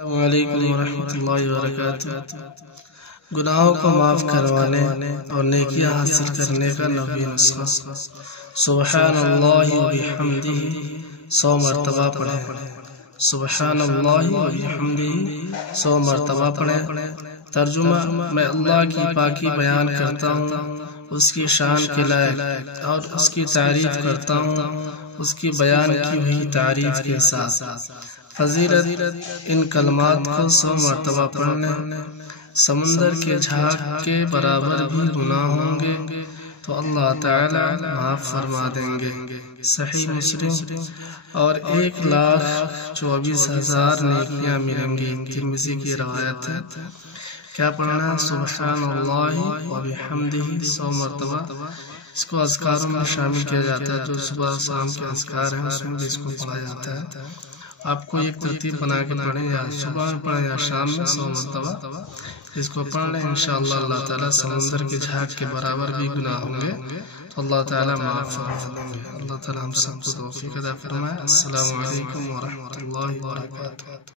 السلام علیکم ورحمۃ اللہ وبرکاتہ۔ گناہوں کو معاف کروانے اور نیکیاں حاصل کرنے کا نبی نسخہ سبحان اللہ وبحمدہ 100 مرتبہ پڑھیں۔ سبحان اللہ وبحمدہ 100 مرتبہ پڑھیں۔ ترجمہ: میں اللہ کی پاکی بیان کرتا ہوں، اس کی شان کے لائق، اور اس کی تعریف کرتا ہوں اس کی بیان کی ہوئی تعریف کے ساتھ۔ فضیلت: ان کلمات کو 100 مرتبہ پڑھنے سمندر کے جھاگ کے برابر بھی گناہ ہوں گے تو اللہ تعالی معاف فرما دیں گے۔ صحیح مسلم۔ اور 1,24,000 نیکیاں ملیں گی۔ ترمذی کی روایت ہے۔ کیا پڑھنا؟ سبحان اللہ وبحمدہ 100 مرتبہ۔ اس کو اذکاروں میں شامل کیا جاتا ہے، جو صبح و شام کے اذکار ہیں اس میں بھی اس کو پڑھا جاتا ہے۔ آپ کو ایک ترتیب بنا کے پڑھیں، یا صبح میں پڑھیں یا شام میں 100 مرتبہ اس کو پڑھ لیں۔ انشاءاللہ اللہ تعالیٰ سمندر کے جھاگ کے برابر بھی گناہ ہوں گے تو اللہ تعالیٰ معاف فرما دیں گے۔ اللہ تعالیٰ ہم سب کو توفیق عطا فرمائے۔ السلام علیکم ورحمۃ اللہ وبرکاتہ۔